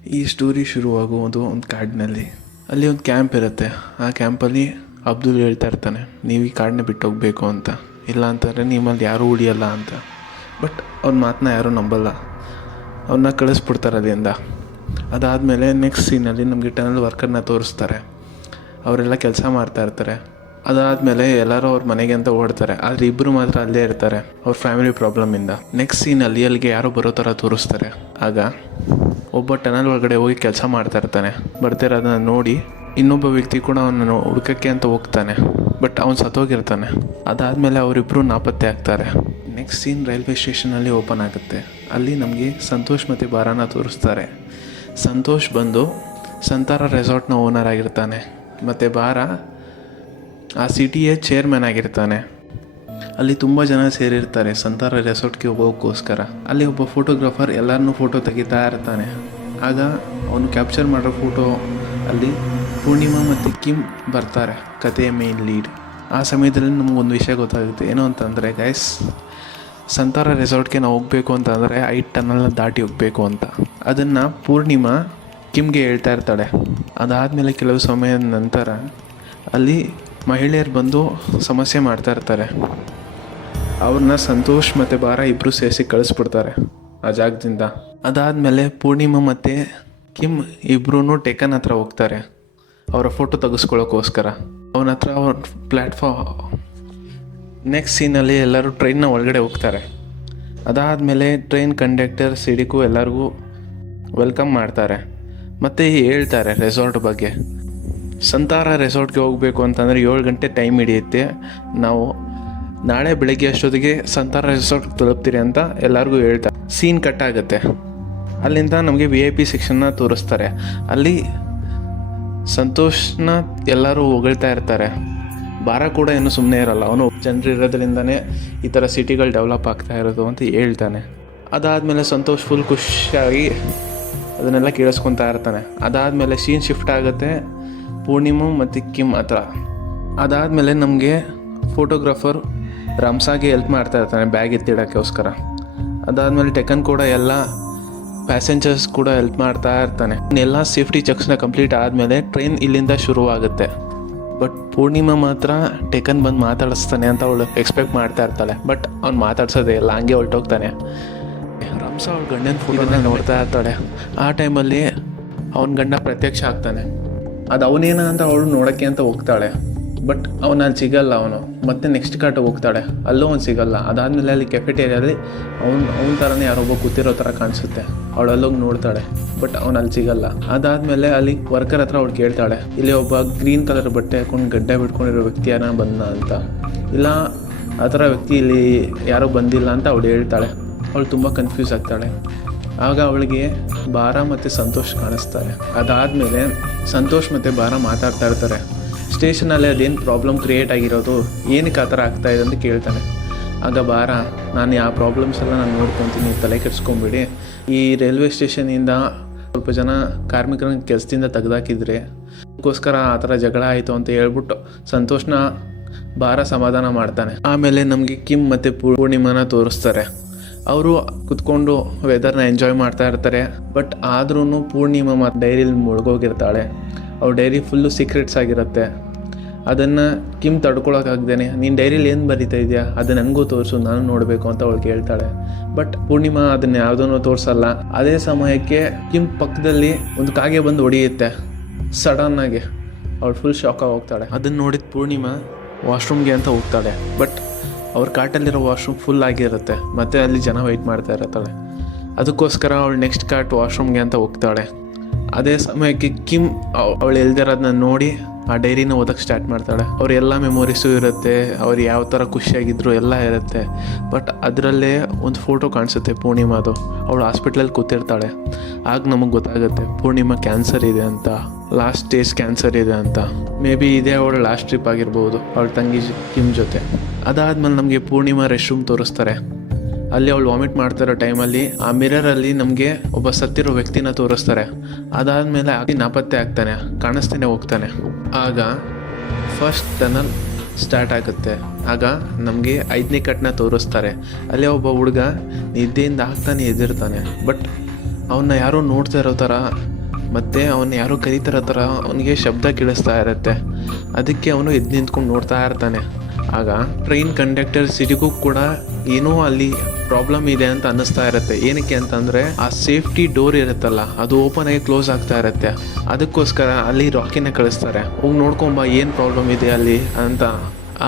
ಈ ಸ್ಟೋರಿ ಶುರುವಾಗುವುದು ಒಂದು ಕಾಡಿನಲ್ಲಿ. ಅಲ್ಲಿ ಒಂದು ಕ್ಯಾಂಪ್ ಇರುತ್ತೆ. ಆ ಕ್ಯಾಂಪಲ್ಲಿ ಅಬ್ದುಲ್ ಹೇಳ್ತಾ ಇರ್ತಾನೆ, ನೀವು ಈ ಕಾಡನ್ನ ಬಿಟ್ಟು ಹೋಗಬೇಕು ಅಂತ, ಇಲ್ಲ ಅಂತಂದರೆ ನಿಮ್ಮಲ್ಲಿ ಯಾರೂ ಉಳಿಯಲ್ಲ ಅಂತ. ಬಟ್ ಅವ್ನ ಮಾತನ್ನ ಯಾರೂ ನಂಬಲ್ಲ, ಅವನ್ನ ಕಳಿಸ್ಬಿಡ್ತಾರೆ ಅಲ್ಲಿಂದ. ಅದಾದಮೇಲೆ ನೆಕ್ಸ್ಟ್ ಸೀನಲ್ಲಿ ನಮಗೆ ಟನಲ್ ವರ್ಕರ್ನ ತೋರಿಸ್ತಾರೆ. ಅವರೆಲ್ಲ ಕೆಲಸ ಮಾಡ್ತಾಯಿರ್ತಾರೆ. ಅದಾದಮೇಲೆ ಎಲ್ಲರೂ ಅವ್ರ ಮನೆಗೆ ಅಂತ ಓಡ್ತಾರೆ. ಆದರೆ ಇಬ್ಬರು ಮಾತ್ರ ಅಲ್ಲೇ ಇರ್ತಾರೆ ಅವ್ರ ಫ್ಯಾಮಿಲಿ ಪ್ರಾಬ್ಲಮಿಂದ. ನೆಕ್ಸ್ಟ್ ಸೀನಲ್ಲಿ ಅಲ್ಲಿಗೆ ಯಾರೋ ಬರೋ ಥರ ತೋರಿಸ್ತಾರೆ. ಆಗ ಒಬ್ಬ ಟನಲ್ ಒಳಗಡೆ ಹೋಗಿ ಕೆಲಸ ಮಾಡ್ತಾ ಇರ್ತಾನೆ. ಬರ್ತಿರೋದನ್ನ ನೋಡಿ ಇನ್ನೊಬ್ಬ ವ್ಯಕ್ತಿ ಕೂಡ ಅವನನ್ನು ಹುಡ್ಕಕ್ಕೆ ಅಂತ ಹೋಗ್ತಾನೆ. ಬಟ್ ಅವನು ಸತ್ತೋಗಿರ್ತಾನೆ. ಅದಾದಮೇಲೆ ಅವರಿಬ್ಬರು ನಾಪತ್ತೆ ಆಗ್ತಾರೆ. ನೆಕ್ಸ್ಟ್ ಸೀನ್ ರೈಲ್ವೆ ಸ್ಟೇಷನಲ್ಲಿ ಓಪನ್ ಆಗುತ್ತೆ. ಅಲ್ಲಿ ನಮಗೆ ಸಂತೋಷ್ ಮತ್ತು ಬಾರಾನ ತೋರಿಸ್ತಾರೆ. ಸಂತೋಷ್ ಬಂದು ಸಂತಾರ ರೆಸಾರ್ಟ್ನ ಓನರ್ ಆಗಿರ್ತಾನೆ, ಮತ್ತು ಬಾರ ಆ ಸಿಟಿಯ ಚೇರ್ಮನ್ ಆಗಿರ್ತಾನೆ. ಅಲ್ಲಿ ತುಂಬ ಜನ ಸೇರಿರ್ತಾರೆ ಸಂತಾರ ರೆಸಾರ್ಟ್ಗೆ ಹೋಗೋಕ್ಕೋಸ್ಕರ. ಅಲ್ಲಿ ಒಬ್ಬ ಫೋಟೋಗ್ರಾಫರ್ ಎಲ್ಲರನ್ನೂ ಫೋಟೋ ತೆಗಿತಾ ಇರ್ತಾನೆ. ಆಗ ಅವನು ಕ್ಯಾಪ್ಚರ್ ಮಾಡೋ ಫೋಟೋ ಅಲ್ಲಿ ಪೂರ್ಣಿಮಾ ಮತ್ತು ಕಿಮ್ ಬರ್ತಾರೆ, ಕಥೆಯ ಮೇನ್ ಲೀಡ್. ಆ ಸಮಯದಲ್ಲಿ ನಮಗೊಂದು ವಿಷಯ ಗೊತ್ತಾಗುತ್ತೆ. ಏನು ಅಂತಂದರೆ ಗೈಸ್, ಸಂತಾರ ರೆಸಾರ್ಟ್ಗೆ ನಾವು ಹೋಗಬೇಕು ಅಂತಂದರೆ 5 ಟನಲ್ನ ದಾಟಿ ಹೋಗಬೇಕು ಅಂತ. ಅದನ್ನು ಪೂರ್ಣಿಮಾ ಕಿಮ್ಗೆ ಹೇಳ್ತಾ ಇರ್ತಾಳೆ. ಅದಾದಮೇಲೆ ಕೆಲವು ಸಮಯದ ನಂತರ ಅಲ್ಲಿ ಮಹಿಳೆಯರು ಬಂದು ಸಮಸ್ಯೆ ಮಾಡ್ತಾ ಇರ್ತಾರೆ. ಅವ್ರನ್ನ ಸಂತೋಷ್ ಮತ್ತು ಬಾರ ಇಬ್ಬರು ಸೇರಿಸಿ ಕಳಿಸ್ಬಿಡ್ತಾರೆ ಆ ಜಾಗದಿಂದ. ಅದಾದಮೇಲೆ ಪೂರ್ಣಿಮಾ ಮತ್ತು ಕಿಮ್ ಇಬ್ಬರೂ ಟೇಕನ್ ಹತ್ರ ಹೋಗ್ತಾರೆ ಅವರ ಫೋಟೋ ತೆಗೆಸ್ಕೊಳ್ಳೋಕ್ಕೋಸ್ಕರ. ಅವನ ಹತ್ರ ಅವ್ರ ಪ್ಲ್ಯಾಟ್ಫಾರ್ಮ್. ನೆಕ್ಸ್ಟ್ ಸೀನಲ್ಲಿ ಎಲ್ಲರೂ ಟ್ರೈನ್ನ ಒಳಗಡೆ ಹೋಗ್ತಾರೆ. ಅದಾದಮೇಲೆ ಟ್ರೈನ್ ಕಂಡಕ್ಟರ್ ಸಿಡಿಕು ಎಲ್ಲರಿಗೂ ವೆಲ್ಕಮ್ ಮಾಡ್ತಾರೆ ಮತ್ತು ಹೇಳ್ತಾರೆ ರೆಸಾರ್ಟ್ ಬಗ್ಗೆ. ಸಂತಾರ ರೆಸಾರ್ಟ್ಗೆ ಹೋಗಬೇಕು ಅಂತಂದರೆ 7 ಗಂಟೆ ಟೈಮ್ ಹಿಡಿಯುತ್ತೆ, ನಾವು ನಾಳೆ ಬೆಳಗ್ಗೆ ಅಷ್ಟೊತ್ತಿಗೆ ಸಂತಾರ ರೆಸಾರ್ಟ್ಗೆ ತಲುಪ್ತೀರಿ ಅಂತ ಎಲ್ಲರಿಗೂ ಹೇಳ್ತಾರೆ. ಸೀನ್ ಕಟ್ ಆಗುತ್ತೆ. ಅಲ್ಲಿಂದ ನಮಗೆ VIP ಸೆಕ್ಷನ್ನ ತೋರಿಸ್ತಾರೆ. ಅಲ್ಲಿ ಸಂತೋಷ್ನ ಎಲ್ಲರೂ ಹೊಗಳ್ತಾ ಇರ್ತಾರೆ. ಬಾರ ಕೂಡ ಏನು ಸುಮ್ಮನೆ ಇರಲ್ಲ, ಅವನು ಜನರು ಇರೋದ್ರಿಂದನೇ ಈ ಥರ ಸಿಟಿಗಳು ಡೆವಲಪ್ ಆಗ್ತಾ ಇರೋದು ಅಂತ ಹೇಳ್ತಾನೆ. ಅದಾದಮೇಲೆ ಸಂತೋಷ್ ಫುಲ್ ಖುಷಿಯಾಗಿ ಅದನ್ನೆಲ್ಲ ಕೇಳಿಸ್ಕೊತಾ ಇರ್ತಾನೆ. ಅದಾದಮೇಲೆ ಸೀನ್ ಶಿಫ್ಟ್ ಆಗುತ್ತೆ ಪೂರ್ಣಿಮಾ ಮತ್ತು ಕಿಮ್ ಹತ್ರ. ಅದಾದಮೇಲೆ ನಮಗೆ ಫೋಟೋಗ್ರಾಫರ್ ರಮ್ಸಾಗೆ ಹೆಲ್ಪ್ ಮಾಡ್ತಾ ಇರ್ತಾನೆ ಬ್ಯಾಗ್ ಎತ್ತಿಡೋಕ್ಕೋಸ್ಕರ. ಅದಾದಮೇಲೆ ಟೆಕನ್ ಕೂಡ ಎಲ್ಲ ಪ್ಯಾಸೆಂಜರ್ಸ್ ಕೂಡ ಹೆಲ್ಪ್ ಮಾಡ್ತಾ ಇರ್ತಾನೆ. ಎಲ್ಲ ಸೇಫ್ಟಿ ಚೆಕ್ಸ್ನ ಕಂಪ್ಲೀಟ್ ಆದಮೇಲೆ ಟ್ರೈನ್ ಇಲ್ಲಿಂದ ಶುರುವಾಗುತ್ತೆ. ಬಟ್ ಪೂರ್ಣಿಮಾ ಮಾತ್ರ ಟೆಕನ್ ಬಂದು ಮಾತಾಡಿಸ್ತಾನೆ ಅಂತ ಅವಳು ಎಕ್ಸ್ಪೆಕ್ಟ್ ಮಾಡ್ತಾ ಇರ್ತಾಳೆ. ಬಟ್ ಅವ್ನು ಮಾತಾಡ್ಸೋದೇ ಇಲ್ಲ, ಹಂಗೆ ಹೊರಟೋಗ್ತಾನೆ. ರಮ್ಸಾ ಅವಳ ಗಂಡನ ಫೋಟೋನ ನೋಡ್ತಾ ಇರ್ತಾಳೆ. ಆ ಟೈಮಲ್ಲಿ ಅವನ ಗಂಡ ಪ್ರತ್ಯಕ್ಷ ಆಗ್ತಾನೆ. ಅದು ಅವನೇನ ಅಂತ ಅವಳು ನೋಡೋಕ್ಕೆ ಅಂತ ಹೋಗ್ತಾಳೆ. ಬಟ್ ಅವನು ಅಲ್ಲಿ ಸಿಗಲ್ಲ. ಅವನು ಮತ್ತೆ ನೆಕ್ಸ್ಟ್ ಕಾಟಿಗೆ ಹೋಗ್ತಾಳೆ, ಅಲ್ಲೂ ಅವ್ನು ಸಿಗಲ್ಲ. ಅದಾದಮೇಲೆ ಅಲ್ಲಿ ಕೆಫೆಟೇರಿಯಲ್ಲಿ ಅವನ ಥರನೇ ಯಾರೊಬ್ಬ ಕೂತಿರೋ ಥರ ಕಾಣಿಸುತ್ತೆ. ಅವಳು ಅಲ್ಲೋಗಿ ನೋಡ್ತಾಳೆ, ಬಟ್ ಅವನು ಅಲ್ಲಿ ಸಿಗಲ್ಲ. ಅದಾದಮೇಲೆ ಅಲ್ಲಿ ವರ್ಕರ್ ಹತ್ರ ಅವಳು ಕೇಳ್ತಾಳೆ, ಇಲ್ಲಿ ಒಬ್ಬ ಗ್ರೀನ್ ಕಲರ್ ಬಟ್ಟೆ ಹಾಕೊಂಡು ಗಡ್ಡೆ ಬಿಟ್ಕೊಂಡಿರೋ ವ್ಯಕ್ತಿ ಯಾರ ಬಂದ ಅಂತ. ಇಲ್ಲ, ಆ ಥರ ವ್ಯಕ್ತಿ ಇಲ್ಲಿ ಯಾರೂ ಬಂದಿಲ್ಲ ಅಂತ ಅವಳು ಹೇಳ್ತಾಳೆ. ಅವಳು ತುಂಬ ಕನ್ಫ್ಯೂಸ್ ಆಗ್ತಾಳೆ. ಆಗ ಅವಳಿಗೆ ಬಾರ ಮತ್ತು ಸಂತೋಷ್ ಕಾಣಿಸ್ತಾರೆ. ಅದಾದಮೇಲೆ ಸಂತೋಷ್ ಮತ್ತು ಬಾರ ಮಾತಾಡ್ತಾ ಇರ್ತಾರೆ. ಸ್ಟೇಷನಲ್ಲಿ ಅದೇನು ಪ್ರಾಬ್ಲಮ್ ಕ್ರಿಯೇಟ್ ಆಗಿರೋದು, ಏನಕ್ಕೆ ಆ ಥರ ಆಗ್ತಾಯಿದೆ ಅಂತ ಕೇಳ್ತಾನೆ. ಆಗ ಬಾರ, ನಾನು ಆ ಪ್ರಾಬ್ಲಮ್ಸ್ ಎಲ್ಲ ನಾನು ನೋಡ್ಕೊತೀನಿ, ತಲೆ ಕೆಡಿಸ್ಕೊಂಬಿಡಿ. ಈ ರೈಲ್ವೆ ಸ್ಟೇಷನಿಂದ ಸ್ವಲ್ಪ ಜನ ಕಾರ್ಮಿಕರನ್ನ ಕೆಲಸದಿಂದ ತೆಗೆದಾಕಿದ್ರೆ ಅದಕ್ಕೋಸ್ಕರ ಆ ಥರ ಜಗಳ ಆಯಿತು ಅಂತ ಹೇಳ್ಬಿಟ್ಟು ಸಂತೋಷ್ನ ಬಾರ ಸಮಾಧಾನ ಮಾಡ್ತಾನೆ. ಆಮೇಲೆ ನಮಗೆ ಕಿಮ್ ಮತ್ತು ಪೂರ್ಣಿಮಾನ ತೋರಿಸ್ತಾರೆ. ಅವರು ಕುತ್ಕೊಂಡು ವೆದರ್ನ ಎಂಜಾಯ್ ಮಾಡ್ತಾ ಇರ್ತಾರೆ. ಬಟ್ ಆದ್ರೂ ಪೂರ್ಣಿಮಾ ಮತ್ತು ಡೈರಿಲಿ ಮುಳುಗೋಗಿರ್ತಾಳೆ. ಅವ್ರ ಡೈರಿ ಫುಲ್ಲು ಸೀಕ್ರೆಟ್ಸ್ ಆಗಿರುತ್ತೆ. ಅದನ್ನು ಕಿಮ್ ತಡ್ಕೊಳಕ್ಕಾಗ್ದೇನೆ, ನೀನು ಡೈರಿಲಿ ಏನು ಬರೀತಾ ಇದೆಯಾ, ಅದು ನನಗೂ ತೋರಿಸು, ನಾನು ನೋಡಬೇಕು ಅಂತ ಅವಳು ಕೇಳ್ತಾಳೆ. ಬಟ್ ಪೂರ್ಣಿಮಾ ಅದನ್ನು ಯಾವುದೂ ತೋರಿಸಲ್ಲ. ಅದೇ ಸಮಯಕ್ಕೆ ಕಿಮ್ ಪಕ್ಕದಲ್ಲಿ ಒಂದು ಕಾಗೆ ಬಂದು ಹೊಡೆಯುತ್ತೆ ಸಡನ್ನಾಗಿ. ಅವಳು ಫುಲ್ ಶಾಕಾಗಿ ಹೋಗ್ತಾಳೆ. ಅದನ್ನು ನೋಡಿದ ಪೂರ್ಣಿಮಾ ವಾಶ್ರೂಮ್ಗೆ ಅಂತ ಹೋಗ್ತಾಳೆ. ಬಟ್ ಅವ್ರ ಕಾಟಲ್ಲಿರೋ ವಾಶ್ರೂಮ್ ಫುಲ್ ಆಗಿರುತ್ತೆ ಮತ್ತು ಅಲ್ಲಿ ಜನ ವೆಯ್ಟ್ ಮಾಡ್ತಾ ಇರ್ತಾಳೆ. ಅದಕ್ಕೋಸ್ಕರ ಅವಳು ನೆಕ್ಸ್ಟ್ ಕಾಟ್ ವಾಶ್ರೂಮ್ಗೆ ಅಂತ ಹೋಗ್ತಾಳೆ. ಅದೇ ಸಮಯಕ್ಕೆ ಕಿಮ್ ಅವಳು ಎಲ್ದಿರೋದನ್ನ ನೋಡಿ ಆ ಡೈರಿನ ಓದೋಕ್ಕೆ ಸ್ಟಾರ್ಟ್ ಮಾಡ್ತಾಳೆ. ಅವ್ರ ಎಲ್ಲ ಮೆಮೊರೀಸು ಇರುತ್ತೆ, ಅವ್ರು ಯಾವ ಥರ ಖುಷಿಯಾಗಿದ್ರು ಎಲ್ಲ ಇರುತ್ತೆ. ಬಟ್ ಅದರಲ್ಲೇ ಒಂದು ಫೋಟೋ ಕಾಣಿಸುತ್ತೆ ಪೂರ್ಣಿಮಾದು. ಅವಳು ಹಾಸ್ಪಿಟ್ಲಲ್ಲಿ ಕೂತಿರ್ತಾಳೆ. ಆಗ ನಮಗೆ ಗೊತ್ತಾಗುತ್ತೆ ಪೂರ್ಣಿಮಾ ಕ್ಯಾನ್ಸರ್ ಇದೆ ಅಂತ, ಲಾಸ್ಟ್ ಸ್ಟೇಜ್ ಕ್ಯಾನ್ಸರ್ ಇದೆ ಅಂತ. ಮೇ ಬಿ ಇದೇ ಅವಳ ಲಾಸ್ಟ್ ಟ್ರಿಪ್ ಆಗಿರ್ಬೋದು ಅವಳ ತಂಗಿ ಕಿಮ್ ಜೊತೆ. ಅದಾದಮೇಲೆ ನಮಗೆ ಪೂರ್ಣಿಮಾ ರೆಸ್ಟ್ ರೂಮ್ ತೋರಿಸ್ತಾರೆ. ಅಲ್ಲಿ ಅವಳು ವಾಮಿಟ್ ಮಾಡ್ತಿರೋ ಟೈಮಲ್ಲಿ ಆ ಮಿರರಲ್ಲಿ ನಮಗೆ ಒಬ್ಬ ಸತ್ತಿರೋ ವ್ಯಕ್ತಿನ ತೋರಿಸ್ತಾರೆ. ಅದಾದಮೇಲೆ ಆಗಿ ನಾಪತ್ತೆ ಆಗ್ತಾನೆ, ಕಾಣಿಸ್ತಾನೆ ಹೋಗ್ತಾನೆ. ಆಗ ಫಸ್ಟ್ ಟನಲ್ ಸ್ಟಾರ್ಟ್ ಆಗುತ್ತೆ. ಆಗ ನಮಗೆ 5ನೇ ಕಟ್ನ ತೋರಿಸ್ತಾರೆ. ಅಲ್ಲಿ ಒಬ್ಬ ಹುಡುಗ ನಿದ್ದೆಯಿಂದ ಆಗ್ತಾನೆ ಎದ್ದಿರ್ತಾನೆ. ಬಟ್ ಅವನ್ನ ಯಾರೋ ನೋಡ್ತಾ ಇರೋ ಥರ ಮತ್ತು ಅವನು ಯಾರೋ ಕರೀತಾರ ಥರ ಅವನಿಗೆ ಶಬ್ದ ಕೇಳಿಸ್ತಾ ಇರುತ್ತೆ. ಅದಕ್ಕೆ ಅವನು ಎದ್ದು ನಿಂತ್ಕೊಂಡು ನೋಡ್ತಾ ಇರ್ತಾನೆ. ಆಗ ಟ್ರೈನ್ ಕಂಡಕ್ಟರ್ ಸಿಟಿಗೂ ಕೂಡ ಏನೋ ಅಲ್ಲಿ ಪ್ರಾಬ್ಲಮ್ ಇದೆ ಅಂತ ಅನ್ನಿಸ್ತಾ ಇರುತ್ತೆ. ಏನಕ್ಕೆ ಅಂತಂದರೆ ಆ ಸೇಫ್ಟಿ ಡೋರ್ ಇರುತ್ತಲ್ಲ, ಅದು ಓಪನ್ ಆಗಿ ಕ್ಲೋಸ್ ಆಗ್ತಾ ಇರುತ್ತೆ. ಅದಕ್ಕೋಸ್ಕರ ಅಲ್ಲಿ ರಾಕಿನ ಕಳಿಸ್ತಾರೆ, ಹೋಗಿ ನೋಡ್ಕೊಂಬ ಏನು ಪ್ರಾಬ್ಲಮ್ ಇದೆ ಅಲ್ಲಿ ಅಂತ.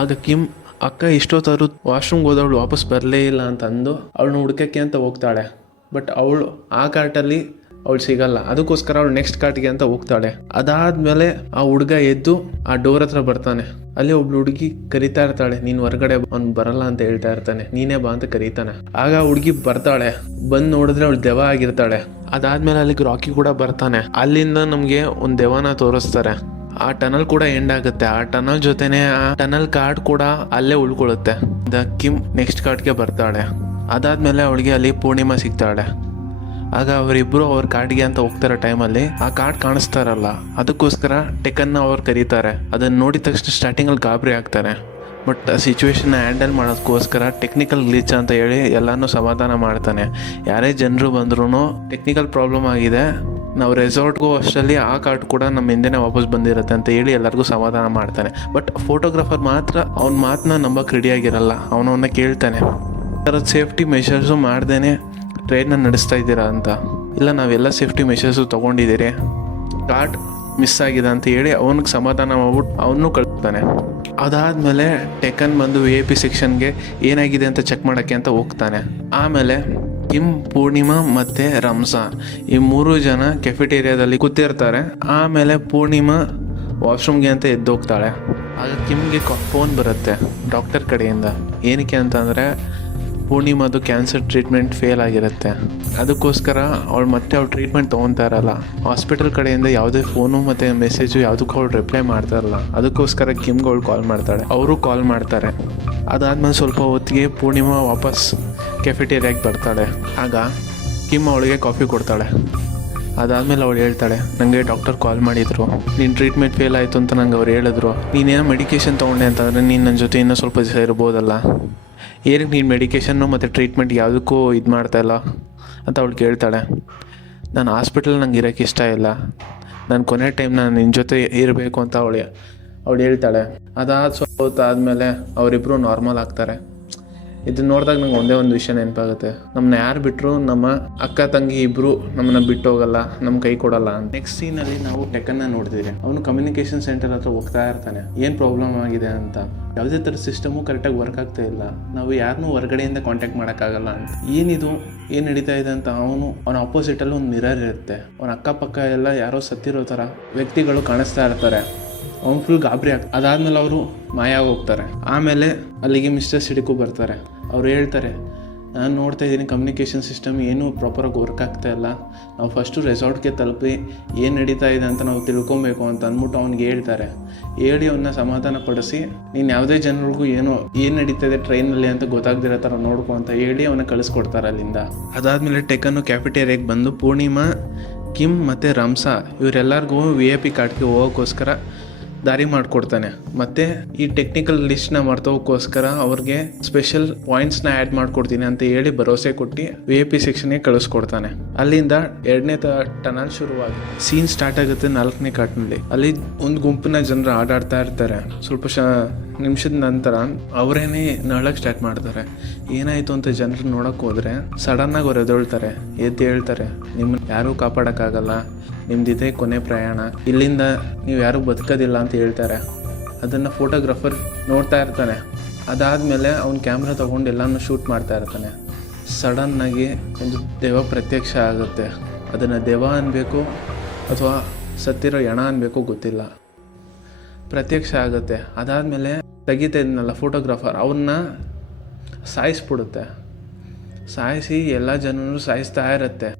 ಆಗ ಕಿಮ್ ಅಕ್ಕ ಇಷ್ಟೊತ್ತಾದ್ರು ವಾಶ್ರೂಮ್ಗೆ ಹೋದವಳು ವಾಪಸ್ ಬರಲೇ ಇಲ್ಲ ಅಂತ ಅಂದು ಅವಳನ್ನ ಹುಡ್ಕಕ್ಕೆ ಅಂತ ಹೋಗ್ತಾಳೆ. ಬಟ್ ಅವಳು ಆ ಕಾರ್ಟಲ್ಲಿ ಅವಳು ಸಿಗಲ್ಲ. ಅದಕ್ಕೋಸ್ಕರ ಅವಳು ನೆಕ್ಸ್ಟ್ ಕಾರ್ಟ್ಗೆ ಅಂತ ಹೋಗ್ತಾಳೆ. ಅದಾದಮೇಲೆ ಆ ಹುಡುಗ ಎದ್ದು ಆ ಡೋರ್ ಹತ್ರ ಬರ್ತಾನೆ. ಅಲ್ಲಿ ಒಬ್ಳು ಹುಡುಗಿ ಕರಿತಾ ಇರ್ತಾಳೆ, ನೀನು ಹೊರಗಡೆ ಅವ್ನು ಬರಲ್ಲ ಅಂತ ಹೇಳ್ತಾ ಇರ್ತಾನೆ, ನೀನೇ ಬಾ ಅಂತ ಕರೀತಾನೆ. ಆಗ ಹುಡುಗಿ ಬರ್ತಾಳೆ. ಬಂದು ನೋಡಿದ್ರೆ ಅವಳು ದೆವ್ವ ಆಗಿರ್ತಾಳೆ. ಅದಾದಮೇಲೆ ಅಲ್ಲಿಗೆ ರಾಕಿ ಕೂಡ ಬರ್ತಾನೆ. ಅಲ್ಲಿಂದ ನಮಗೆ ಒಂದು ದೆವ್ವನ ತೋರಿಸ್ತಾರೆ. ಆ ಟನಲ್ ಕೂಡ ಎಂಡ್ ಆಗುತ್ತೆ. ಆ ಟನಲ್ ಜೊತೆನೆ ಆ ಟನಲ್ ಕಾರ್ಡ್ ಕೂಡ ಅಲ್ಲೇ ಉಳ್ಕೊಳ್ಳುತ್ತೆ. ಕಿಮ್ ನೆಕ್ಸ್ಟ್ ಕಾರ್ಡ್ಗೆ ಬರ್ತಾಳೆ. ಅದಾದಮೇಲೆ ಅವಳಿಗೆ ಅಲ್ಲಿ ಪೂರ್ಣಿಮಾ ಸಿಗ್ತಾಳೆ. ಆಗ ಅವರಿಬ್ಬರು ಅವ್ರ ಕಾರ್ಡ್ಗೆ ಅಂತ ಹೋಗ್ತಾರೋ ಟೈಮಲ್ಲಿ ಆ ಕಾರ್ಡ್ ಕಾಣಿಸ್ತಾ ಇರಲ್ಲ. ಅದಕ್ಕೋಸ್ಕರ ಟೆಕನ್ನ ಅವ್ರು ಕರೀತಾರೆ. ಅದನ್ನು ನೋಡಿದ ತಕ್ಷಣ ಸ್ಟಾರ್ಟಿಂಗಲ್ಲಿ ಗಾಬರಿ ಆಗ್ತಾರೆ. ಬಟ್ ಆ ಸಿಚುವೇಶನ್ನ ಹ್ಯಾಂಡಲ್ ಮಾಡೋದಕ್ಕೋಸ್ಕರ ಟೆಕ್ನಿಕಲ್ ಗ್ಲಿಚ್ ಅಂತ ಹೇಳಿ ಎಲ್ಲನೂ ಸಮಾಧಾನ ಮಾಡ್ತಾನೆ. ಯಾರೇ ಜನರು ಬಂದ್ರೂ ಟೆಕ್ನಿಕಲ್ ಪ್ರಾಬ್ಲಮ್ ಆಗಿದೆ, ನಾವು ರೆಸಾರ್ಟ್ಗೂ ಅಷ್ಟರಲ್ಲಿ ಆ ಕಾರ್ಡ್ ಕೂಡ ನಮ್ಮ ಹಿಂದೆನೇ ವಾಪಸ್ ಬಂದಿರುತ್ತೆ ಅಂತ ಹೇಳಿ ಎಲ್ಲರಿಗೂ ಸಮಾಧಾನ ಮಾಡ್ತಾನೆ. ಬಟ್ ಫೋಟೋಗ್ರಾಫರ್ ಮಾತ್ರ ಅವ್ನ ಮಾತನ್ನ ನಂಬಕ್ಕೆ ರೆಡಿಯಾಗಿರಲ್ಲ. ಅವನವನ್ನ ಕೇಳ್ತಾನೆ, ಥರದ ಸೇಫ್ಟಿ ಮೆಷರ್ಸು ಮಾಡ್ದೇನೆ ಟ್ರೈನ್ನ ನಡೆಸ್ತಾ ಇದ್ದೀರಾ ಅಂತ. ಇಲ್ಲ, ನಾವೆಲ್ಲ ಸೇಫ್ಟಿ ಮೆಷರ್ಸು ತೊಗೊಂಡಿದ್ದೀರಿ, ಕಾರ್ಡ್ ಮಿಸ್ ಆಗಿದೆ ಅಂತ ಹೇಳಿ ಅವನಿಗೆ ಸಮಾಧಾನ ಮಾಡ್ಬಿಟ್ಟು ಅವನು ಕಳ್ತಾನೆ. ಅದಾದಮೇಲೆ ಟೆಕನ್ ಬಂದು VIP ಸೆಕ್ಷನ್ಗೆ ಏನಾಗಿದೆ ಅಂತ ಚೆಕ್ ಮಾಡೋಕ್ಕೆ ಅಂತ ಹೋಗ್ತಾನೆ. ಆಮೇಲೆ ಕಿಮ್, ಪೂರ್ಣಿಮಾ ಮತ್ತು ರಂಸಾ ಈ 3 ಜನ ಕೆಫೆಟೇರಿಯಾದಲ್ಲಿ ಕೂತಿರ್ತಾರೆ. ಆಮೇಲೆ ಪೂರ್ಣಿಮಾ ವಾಶ್ರೂಮ್ಗೆ ಅಂತ ಎದ್ದೋಗ್ತಾಳೆ. ಆಗ ಕಿಮ್ಗೆ ಫೋನ್ ಬರುತ್ತೆ ಡಾಕ್ಟರ್ ಕಡೆಯಿಂದ. ಏನಕ್ಕೆ ಅಂತಂದರೆ ಪೂರ್ಣಿಮಾದು ಕ್ಯಾನ್ಸರ್ ಟ್ರೀಟ್ಮೆಂಟ್ ಫೇಲ್ ಆಗಿರುತ್ತೆ. ಅದಕ್ಕೋಸ್ಕರ ಅವಳು ಮತ್ತೆ ಅವಳು ಟ್ರೀಟ್ಮೆಂಟ್ ತೊಗೊತಾ ಇರಲ್ಲ. ಹಾಸ್ಪಿಟಲ್ ಕಡೆಯಿಂದ ಯಾವುದೇ ಫೋನು ಮತ್ತು ಮೆಸೇಜು ಯಾವುದಕ್ಕೂ ಅವಳು ರಿಪ್ಲೈ ಮಾಡ್ತಾ ಇರಲ್ಲ. ಅದಕ್ಕೋಸ್ಕರ ಕಿಮ್ಗೆ ಅವಳು ಕಾಲ್ ಮಾಡ್ತಾಳೆ. ಅವರು ಕಾಲ್ ಮಾಡ್ತಾರೆ. ಅದಾದಮೇಲೆ ಸ್ವಲ್ಪ ಹೊತ್ತಿಗೆ ಪೂರ್ಣಿಮಾ ವಾಪಸ್ ಕೆಫೆಟೇರಿಯಾಗೆ ಬರ್ತಾಳೆ. ಆಗ ಕಿಮ್ ಅವಳಿಗೆ ಕಾಫಿ ಕೊಡ್ತಾಳೆ. ಅದಾದಮೇಲೆ ಅವಳು ಹೇಳ್ತಾಳೆ, ನನಗೆ ಡಾಕ್ಟರ್ ಕಾಲ್ ಮಾಡಿದರು, ನಿನ್ನ ಟ್ರೀಟ್ಮೆಂಟ್ ಫೇಲ್ ಆಯಿತು ಅಂತ ನಂಗೆ ಅವ್ರು ಹೇಳಿದ್ರು. ನೀನೇನೋ ಮೆಡಿಕೇಷನ್ ತೊಗೊಂಡೆ ಅಂತಂದರೆ ನೀನು ನನ್ನ ಜೊತೆ ಇನ್ನೂ ಸ್ವಲ್ಪ ದಿವಸ ಇರ್ಬೋದಲ್ಲ, ಏನಕ್ಕೆ ನೀನು ಮೆಡಿಕೇಷನ್ನು ಮತ್ತು ಟ್ರೀಟ್ಮೆಂಟ್ ಯಾವುದಕ್ಕೂ ಇದು ಮಾಡ್ತಾಯಿಲ್ಲ ಅಂತ ಅವಳು ಕೇಳ್ತಾಳೆ. ನಾನು ಹಾಸ್ಪಿಟಲ್ ನಂಗೆ ಇರೋಕ್ಕೆ ಇಷ್ಟ ಇಲ್ಲ, ನಾನು ಕೊನೆ ಟೈಮ್ ನಾನು ನಿನ್ನ ಜೊತೆ ಇರಬೇಕು ಅಂತ ಅವಳು ಹೇಳ್ತಾಳೆ. ಅದಾದ ಸ್ವಲ್ಪ ಹೊತ್ತಾದಮೇಲೆ ಅವರಿಬ್ಬರು ನಾರ್ಮಲ್ ಆಗ್ತಾರೆ. ಇದನ್ನ ನೋಡಿದಾಗ ನಂಗೆ ಒಂದೇ ಒಂದು ವಿಷಯ ನೆನಪಾಗುತ್ತೆ, ನಮ್ಮನ್ನ ಯಾರು ಬಿಟ್ಟರು ನಮ್ಮ ಅಕ್ಕ ತಂಗಿ ಇಬ್ಬರು ನಮ್ಮನ್ನ ಬಿಟ್ಟು ಹೋಗಲ್ಲ, ನಮ್ಮ ಕೈ ಕೊಡಲ್ಲ ಅಂತ. ನೆಕ್ಸ್ಟ್ ಸೀನಲ್ಲಿ ನಾವು ಟೆಕನ್ನ ನೋಡ್ತಿದ್ದೀವಿ. ಅವನು ಕಮ್ಯುನಿಕೇಷನ್ ಸೆಂಟರ್ ಹತ್ರ ಹೋಗ್ತಾ ಇರ್ತಾನೆ, ಏನು ಪ್ರಾಬ್ಲಮ್ ಆಗಿದೆ ಅಂತ. ಯಾವುದೇ ಥರ ಸಿಸ್ಟಮು ಕರೆಕ್ಟಾಗಿ ವರ್ಕ್ ಆಗ್ತಾ ಇಲ್ಲ, ನಾವು ಯಾರನ್ನೂ ಹೊರಗಡೆಯಿಂದ ಕಾಂಟ್ಯಾಕ್ಟ್ ಮಾಡೋಕ್ಕಾಗಲ್ಲ ಅಂತ. ಏನಿದು, ಏನು ನಡೀತಾ ಇದೆ ಅಂತ ಅವನ ಅಪೋಸಿಟಲ್ಲಿ ಒಂದು ಮಿರರ್ ಇರುತ್ತೆ. ಅವನ ಅಕ್ಕಪಕ್ಕ ಎಲ್ಲ ಯಾರೋ ಸತ್ತಿರೋ ಥರ ವ್ಯಕ್ತಿಗಳು ಕಾಣಿಸ್ತಾ ಇರ್ತಾರೆ. ಅವ್ನು ಫುಲ್ ಗಾಬರಿ ಆಗ್ತಾರೆ. ಅದಾದಮೇಲೆ ಅವರು ಮಾಯ ಹೋಗ್ತಾರೆ. ಆಮೇಲೆ ಅಲ್ಲಿಗೆ ಮಿಸ್ಟರ್ ಸಿಡಿಕು ಬರ್ತಾರೆ. ಅವ್ರು ಹೇಳ್ತಾರೆ, ನಾನು ನೋಡ್ತಾ ಇದ್ದೀನಿ ಕಮ್ಯುನಿಕೇಷನ್ ಸಿಸ್ಟಮ್ ಏನೂ ಪ್ರಾಪರಾಗಿ ವರ್ಕ್ ಆಗ್ತಾ ಇಲ್ಲ, ನಾವು ಫಸ್ಟು ರೆಸಾರ್ಟ್ಗೆ ತಲುಪಿ ಏನು ನಡೀತಾ ಇದೆ ಅಂತ ನಾವು ತಿಳ್ಕೊಬೇಕು ಅಂತ ಅಂದ್ಬಿಟ್ಟು ಅವ್ನಿಗೆ ಹೇಳ್ತಾರೆ. ಹೇಳಿ ಅವನ್ನ ಸಮಾಧಾನ ಪಡಿಸಿ, ನೀನು ಯಾವುದೇ ಜನರಿಗೂ ಏನು ನಡೀತಾ ಇದೆ ಟ್ರೈನಲ್ಲಿ ಅಂತ ಗೊತ್ತಾಗ್ದಿರೋ ಥರ ನೋಡ್ಕೊ ಅಂತ ಹೇಳಿ ಅವನ್ನ ಕಳಿಸ್ಕೊಡ್ತಾರೆ ಅಲ್ಲಿಂದ. ಅದಾದಮೇಲೆ ಟೆಕನ್ನು ಕ್ಯಾಫೆಟೇರಿಯಾಗೆ ಬಂದು ಪೂರ್ಣಿಮಾ, ಕಿಮ್ ಮತ್ತು ರಂಸಾ ಇವರೆಲ್ಲರಿಗೂ VIP ಕಾರ್ಡ್ಗೆ ಹೋಗೋಕ್ಕೋಸ್ಕರ ದಾರಿ ಮಾಡಿಕೊಡ್ತಾನೆ. ಮತ್ತು ಈ ಟೆಕ್ನಿಕಲ್ ಲಿಸ್ಟ್ನ ಮಾಡ್ತೋಕ್ಕೋಸ್ಕರ ಅವ್ರಿಗೆ ಸ್ಪೆಷಲ್ ಪಾಯಿಂಟ್ಸ್ನ ಆ್ಯಡ್ ಮಾಡಿಕೊಡ್ತೀನಿ ಅಂತ ಹೇಳಿ ಭರವಸೆ ಕೊಟ್ಟು VIP ಸೆಕ್ಷನ್ಗೆ ಕಳಿಸ್ಕೊಡ್ತಾನೆ. ಅಲ್ಲಿಂದ 2ನೇ ಟನಲ್ ಶುರುವಾಗಿ ಸೀನ್ ಸ್ಟಾರ್ಟ್ ಆಗುತ್ತೆ 4ನೇ ಕಾರ್ಟ್ನಲ್ಲಿ. ಅಲ್ಲಿ ಒಂದು ಗುಂಪಿನ ಜನರು ಆಟಾಡ್ತಾ ಇರ್ತಾರೆ. ಸ್ವಲ್ಪ ನಿಮಿಷದ ನಂತರ ಅವರೇನೇ ನಳಕ್ಕೆ ಸ್ಟಾರ್ಟ್ ಮಾಡ್ತಾರೆ. ಏನಾಯಿತು ಅಂತ ಜನರು ನೋಡೋಕೆ ಹೋದರೆ ಸಡನ್ನಾಗಿ ಅವ್ರು ಎದ್ದು ಹೇಳ್ತಾರೆ, ನಿಮ್ಮನ್ನು ಯಾರೂ ಕಾಪಾಡೋಕ್ಕಾಗಲ್ಲ, ನಿಮ್ದಿದೆ ಕೊನೆ ಪ್ರಯಾಣ, ಇಲ್ಲಿಂದ ನೀವು ಯಾರೂ ಬದುಕೋದಿಲ್ಲ ಅಂತ ಹೇಳ್ತಾರೆ. ಅದನ್ನು ಫೋಟೋಗ್ರಾಫರ್ ನೋಡ್ತಾ ಇರ್ತಾನೆ. ಅದಾದಮೇಲೆ ಅವ್ನ ಕ್ಯಾಮ್ರಾ ತೊಗೊಂಡು ಎಲ್ಲನೂ ಶೂಟ್ ಮಾಡ್ತಾ ಇರ್ತಾನೆ. ಸಡನ್ನಾಗಿ ಒಂದು ದೆವ್ವ ಪ್ರತ್ಯಕ್ಷ ಆಗುತ್ತೆ. ಅದನ್ನು ದೆವ್ವ ಅನ್ಬೇಕು ಅಥವಾ ಸತ್ತಿರೋ ಹೆಣ ಅನ್ಬೇಕು ಗೊತ್ತಿಲ್ಲ, ಪ್ರತ್ಯಕ್ಷ ಆಗುತ್ತೆ. ಅದಾದಮೇಲೆ ತೆಗಿತಾ ಇದ್ನಲ್ಲ ಫೋಟೋಗ್ರಾಫರ್, ಅವನ್ನ ಸಾಯಿಸ್ಬಿಡುತ್ತೆ. ಸಾಯಿಸಿ ಎಲ್ಲ ಜನರು ಸಾಯಿಸ್ತಾ ಇರುತ್ತೆ.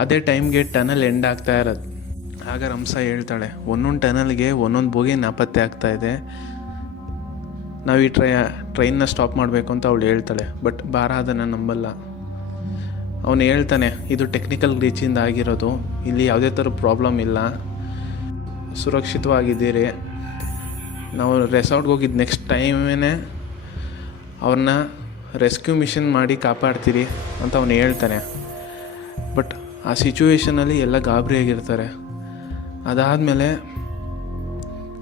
ಅದೇ ಟೈಮ್ಗೆ ಟನಲ್ ಎಂಡ್ ಆಗ್ತಾ ಇರೋದು. ಆಗ ರಂಸಾ ಹೇಳ್ತಾಳೆ, ಒಂದೊಂದು ಟನಲ್ಗೆ ಒಂದೊಂದು ಬೋಗಿ ನಾಪತ್ತೆ ಆಗ್ತಾಯಿದೆ, ನಾವು ಈ ಟ್ರೈನ್ನ ಸ್ಟಾಪ್ ಮಾಡಬೇಕು ಅಂತ ಅವಳು ಹೇಳ್ತಾಳೆ. ಬಟ್ ಭಾರ ಅದನ್ನು ನಂಬಲ್ಲ. ಅವನು ಹೇಳ್ತಾನೆ, ಇದು ಟೆಕ್ನಿಕಲ್ ಗ್ಲಿಚಿಂದ ಆಗಿರೋದು, ಇಲ್ಲಿ ಯಾವುದೇ ಥರ ಪ್ರಾಬ್ಲಮ್ ಇಲ್ಲ, ಸುರಕ್ಷಿತವಾಗಿದ್ದೀರಿ, ನಾವು ರೆಸಾರ್ಟ್ಗೆ ಹೋಗಿದ್ದು ನೆಕ್ಸ್ಟ್ ಟೈಮೇ ಅವ್ರನ್ನ ರೆಸ್ಕ್ಯೂ ಮಿಷನ್ ಮಾಡಿ ಕಾಪಾಡ್ತೀರಿ ಅಂತ ಅವನು ಹೇಳ್ತಾನೆ. ಬಟ್ ಆ ಸಿಚುವೇಷನಲ್ಲಿ ಎಲ್ಲ ಗಾಬರಿಯಾಗಿರ್ತಾರೆ. ಅದಾದಮೇಲೆ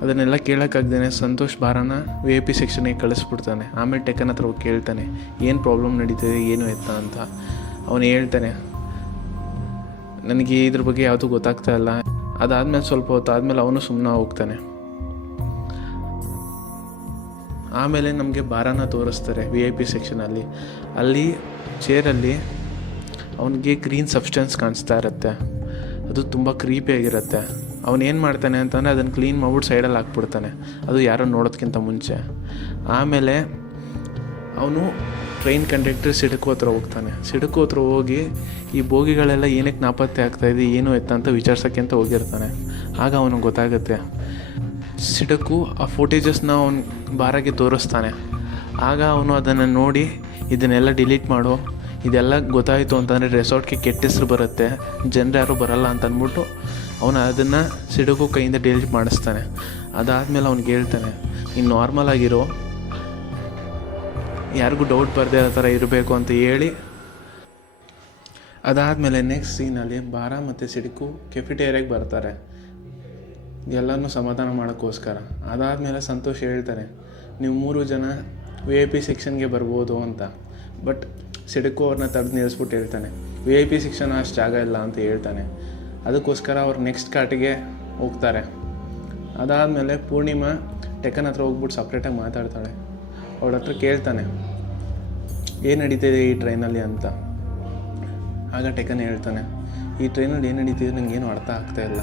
ಅದನ್ನೆಲ್ಲ ಕೇಳೋಕ್ಕಾಗ್ದೇ ಸಂತೋಷ್ ಬಾರಾನ VIP ಸೆಕ್ಷನ್ಗೆ ಕಳಿಸ್ಬಿಡ್ತಾನೆ. ಆಮೇಲೆ ಟೆಕ್ಕನ್ ಹತ್ರ ಹೋಗಿ ಕೇಳ್ತಾನೆ ಏನು ಪ್ರಾಬ್ಲಮ್ ನಡೀತಿದೆ, ಏನು ಎತ್ತ ಅಂತ. ಅವನು ಹೇಳ್ತಾನೆ ನನಗೆ ಇದ್ರ ಬಗ್ಗೆ ಯಾವುದೂ ಗೊತ್ತಾಗ್ತಾ ಇಲ್ಲ. ಅದಾದಮೇಲೆ ಸ್ವಲ್ಪ ಹೊತ್ತು ಆದಮೇಲೆ ಅವನು ಸುಮ್ಮನೆ ಹೋಗ್ತಾನೆ. ಆಮೇಲೆ ನಮಗೆ ಬಾರಾನ ತೋರಿಸ್ತಾರೆ VIP ಸೆಕ್ಷನಲ್ಲಿ. ಅಲ್ಲಿ ಚೇರಲ್ಲಿ ಅವನಿಗೆ ಗ್ರೀನ್ ಸಬ್ಸ್ಟೆನ್ಸ್ ಕಾಣಿಸ್ತಾ ಇರುತ್ತೆ. ಅದು ತುಂಬ ಕ್ರೀಪಿಯಾಗಿರುತ್ತೆ. ಅವನೇನು ಮಾಡ್ತಾನೆ ಅಂತಂದರೆ ಅದನ್ನು ಕ್ಲೀನ್ ಮಾಡ್ಬಿಟ್ಟು ಸೈಡಲ್ಲಿ ಹಾಕ್ಬಿಡ್ತಾನೆ, ಅದು ಯಾರೋ ನೋಡೋದಕ್ಕಿಂತ ಮುಂಚೆ. ಆಮೇಲೆ ಅವನು ಟ್ರೈನ್ ಕಂಡಕ್ಟರ್ ಸಿಡಕು ಹತ್ರ ಹೋಗ್ತಾನೆ. ಸಿಡಕು ಹತ್ರ ಹೋಗಿ ಈ ಬೋಗಿಗಳೆಲ್ಲ ಏನಕ್ಕೆ ನಾಪತ್ತೆ ಆಗ್ತಾಯಿದೆ, ಏನು ಎತ್ತ ಅಂತ ವಿಚಾರಿಸೋಕ್ಕೆ ಅಂತ ಹೋಗಿರ್ತಾನೆ. ಆಗ ಅವನಿಗೆ ಗೊತ್ತಾಗುತ್ತೆ. ಸಿಡಕು ಆ ಫೋಟೇಜಸ್ನ ಅವನು ಬಾರಾಗೆ ತೋರಿಸ್ತಾನೆ. ಆಗ ಅವನು ಅದನ್ನು ನೋಡಿ ಇದನ್ನೆಲ್ಲ ಡಿಲೀಟ್ ಮಾಡು, ಇದೆಲ್ಲ ಗೊತ್ತಾಯಿತು ಅಂತಂದರೆ ರೆಸಾರ್ಟ್ಗೆ ಕೆಟ್ಟ ಹೆಸರು ಬರುತ್ತೆ, ಜನರು ಯಾರೂ ಬರಲ್ಲ ಅಂತ ಅಂದ್ಬಿಟ್ಟು ಅವನು ಅದನ್ನು ಸಿಡಕು ಕೈಯಿಂದ ಡಿಲೀಟ್ ಮಾಡಿಸ್ತಾನೆ. ಅದಾದಮೇಲೆ ಅವ್ನಿಗೆ ಹೇಳ್ತಾನೆ ನೀನು ನಾರ್ಮಲ್ ಆಗಿರೋ, ಯಾರಿಗೂ ಡೌಟ್ ಬರದೇ ಆ ಥರ ಇರಬೇಕು ಅಂತ ಹೇಳಿ. ಅದಾದಮೇಲೆ ನೆಕ್ಸ್ಟ್ ಸೀನಲ್ಲಿ ಬಾರಾ ಮತ್ತು ಸಿಡಕು ಕೆಫಿಟೇರಿಯಾಗೆ ಬರ್ತಾರೆ ಎಲ್ಲನೂ ಸಮಾಧಾನ ಮಾಡೋಕ್ಕೋಸ್ಕರ. ಅದಾದಮೇಲೆ ಸಂತೋಷ್ ಹೇಳ್ತಾರೆ ನೀವು 3 ಜನ VIP ಸೆಕ್ಷನ್ಗೆ ಬರ್ಬೋದು ಅಂತ. ಬಟ್ ಸಿಡಕು ಅವ್ರನ್ನ ತಡೆದು ನಿಲ್ಲಿಸ್ಬಿಟ್ಟು ಹೇಳ್ತಾನೆ VIP ಸೆಕ್ಷನ್ ಅಷ್ಟು ಜಾಗ ಇಲ್ಲ ಅಂತ ಹೇಳ್ತಾನೆ. ಅದಕ್ಕೋಸ್ಕರ ಅವ್ರು ನೆಕ್ಸ್ಟ್ ಕಾರ್ಟಿಗೆ ಹೋಗ್ತಾರೆ. ಅದಾದಮೇಲೆ ಪೂರ್ಣಿಮಾ ಟೆಕ್ಕನ್ ಹತ್ರ ಹೋಗ್ಬಿಟ್ಟು ಸಪ್ರೇಟಾಗಿ ಮಾತಾಡ್ತಾಳೆ. ಅವಳ ಹತ್ರ ಕೇಳ್ತಾನೆ ಏನು ನಡೀತಿದೆ ಈ ಟ್ರೈನಲ್ಲಿ ಅಂತ. ಆಗ ಟೆಕ್ಕನ್ ಹೇಳ್ತಾನೆ ಈ ಟ್ರೈನಲ್ಲಿ ಏನು ನಡೀತಿದೆ ನನಗೇನು ಅರ್ಥ ಆಗ್ತಾಯಿಲ್ಲ,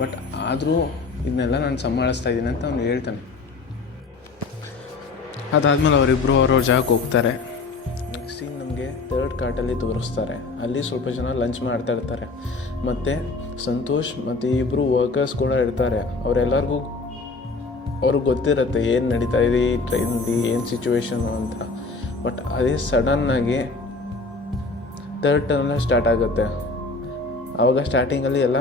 ಬಟ್ ಆದರೂ ಇದನ್ನೆಲ್ಲ ನಾನು ಸಂಭಾಳಿಸ್ತಾ ಇದ್ದೀನಿ ಅಂತ ಅವನು ಹೇಳ್ತಾನೆ. ಅದಾದಮೇಲೆ ಅವರಿಬ್ಬರು ಅವ್ರವ್ರ ಜಾಗಕ್ಕೆ ಹೋಗ್ತಾರೆ. ನೆಕ್ಸ್ಟ್ ಸೀನ್ ನಮಗೆ 3rd ಕಾರ್ಟಲ್ಲಿ ತೋರಿಸ್ತಾರೆ. ಅಲ್ಲಿ ಸ್ವಲ್ಪ ಜನ ಲಂಚ್ ಮಾಡ್ತಾ ಇರ್ತಾರೆ. ಮತ್ತು ಸಂತೋಷ್ ಮತ್ತು ಇಬ್ಬರು ವರ್ಕರ್ಸ್ ಕೂಡ ಇರ್ತಾರೆ. ಅವರೆಲ್ಲರಿಗೂ ಅವ್ರಿಗೆ ಗೊತ್ತಿರುತ್ತೆ ಏನು ನಡೀತಾ ಇದೆ ಈ ಟ್ರೈನಲ್ಲಿ, ಏನು ಸಿಚುವೇಶನು ಅಂತ. ಬಟ್ ಅದೇ ಸಡನ್ನಾಗಿ 3rd ಟರ್ನ್ ಸ್ಟಾರ್ಟ್ ಆಗುತ್ತೆ. ಆವಾಗ ಸ್ಟಾರ್ಟಿಂಗಲ್ಲಿ ಎಲ್ಲ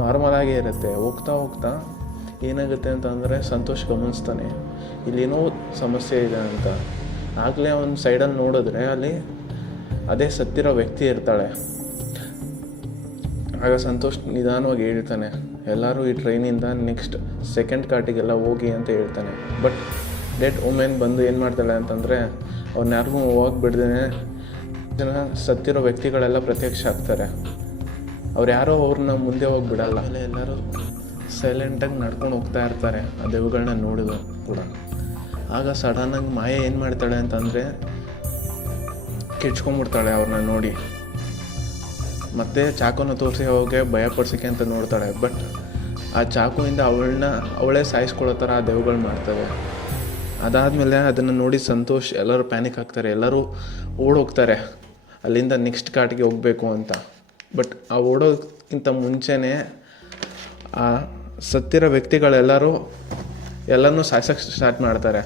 ನಾರ್ಮಲಾಗೇ ಇರುತ್ತೆ. ಹೋಗ್ತಾ ಹೋಗ್ತಾ ಏನಾಗುತ್ತೆ ಅಂತಂದರೆ ಸಂತೋಷ್ ಗಮನಿಸ್ತಾನೆ ಇಲ್ಲೇನೋ ಸಮಸ್ಯೆ ಇದೆ ಅಂತ. ಆಗಲೇ ಅವನು ಸೈಡಲ್ಲಿ ನೋಡಿದ್ರೆ ಅಲ್ಲಿ ಅದೇ ಸತ್ತಿರೋ ವ್ಯಕ್ತಿ ಇರ್ತಾಳೆ. ಆಗ ಸಂತೋಷ್ ನಿಧಾನವಾಗಿ ಹೇಳ್ತಾನೆ ಎಲ್ಲರೂ ಈ ಟ್ರೈನಿಂದ ನೆಕ್ಸ್ಟ್ 2nd ಕಾರ್ಟಿಗೆಲ್ಲ ಹೋಗಿ ಅಂತ ಹೇಳ್ತಾನೆ. ಬಟ್ ಡೆಡ್ ವುಮೆನ್ ಬಂದು ಏನು ಮಾಡ್ತಾಳೆ ಅಂತಂದರೆ ಅವ್ರನ್ನ ಯಾರಿಗೂ ಹೋಗಿ ಬಿಡ್ದೇ ಜನ ಸತ್ತಿರೋ ವ್ಯಕ್ತಿಗಳೆಲ್ಲ ಪ್ರತ್ಯಕ್ಷ ಆಗ್ತಾರೆ. ಅವ್ರು ಯಾರೋ ಅವ್ರನ್ನ ಮುಂದೆ ಹೋಗಿ ಬಿಡಲ್ಲ. ಆಮೇಲೆ ಎಲ್ಲರೂ ಸೈಲೆಂಟಾಗಿ ನಡ್ಕೊಂಡು ಹೋಗ್ತಾ ಇರ್ತಾರೆ ಆ ದೆವ್ವಗಳನ್ನ ನೋಡಿದ್ರು ಕೂಡ. ಆಗ ಸಡನ್ನಾಗಿ ಮಾಯೆ ಏನು ಮಾಡ್ತಾಳೆ ಅಂತಂದರೆ ಕೆಚ್ಕೊಂಡ್ಬಿಡ್ತಾಳೆ ಅವ್ರನ್ನ ನೋಡಿ. ಮತ್ತು ಚಾಕುನ ತೋರಿಸಿ ಅವಾಗೆ ಭಯಪಡಿಸೋಕ್ಕೆ ಅಂತ ನೋಡ್ತಾಳೆ. ಬಟ್ ಆ ಚಾಕುವಿಂದ ಅವಳೇ ಸಾಯಿಸ್ಕೊಳ್ಳೋ ಥರ ಆ ದೆವ್ವಗಳು ಮಾಡ್ತವೆ. ಅದಾದಮೇಲೆ ಅದನ್ನು ನೋಡಿ ಸಂತೋಷ್ ಎಲ್ಲರೂ ಪ್ಯಾನಿಕ್ ಆಗ್ತಾರೆ. ಎಲ್ಲರೂ ಓಡೋಗ್ತಾರೆ ಅಲ್ಲಿಂದ ನೆಕ್ಸ್ಟ್ ಕಾರ್ಟಿಗೆ ಹೋಗಬೇಕು ಅಂತ. ಬಟ್ ಆ ಓಡೋಕ್ಕಿಂತ ಮುಂಚೆನೇ ಆ ಸತ್ತಿರೋ ವ್ಯಕ್ತಿಗಳೆಲ್ಲರೂ ಎಲ್ಲನೂ ಸಾಯ್ಸೋಕ್ಕೆ ಸ್ಟಾರ್ಟ್ ಮಾಡ್ತಾರೆ.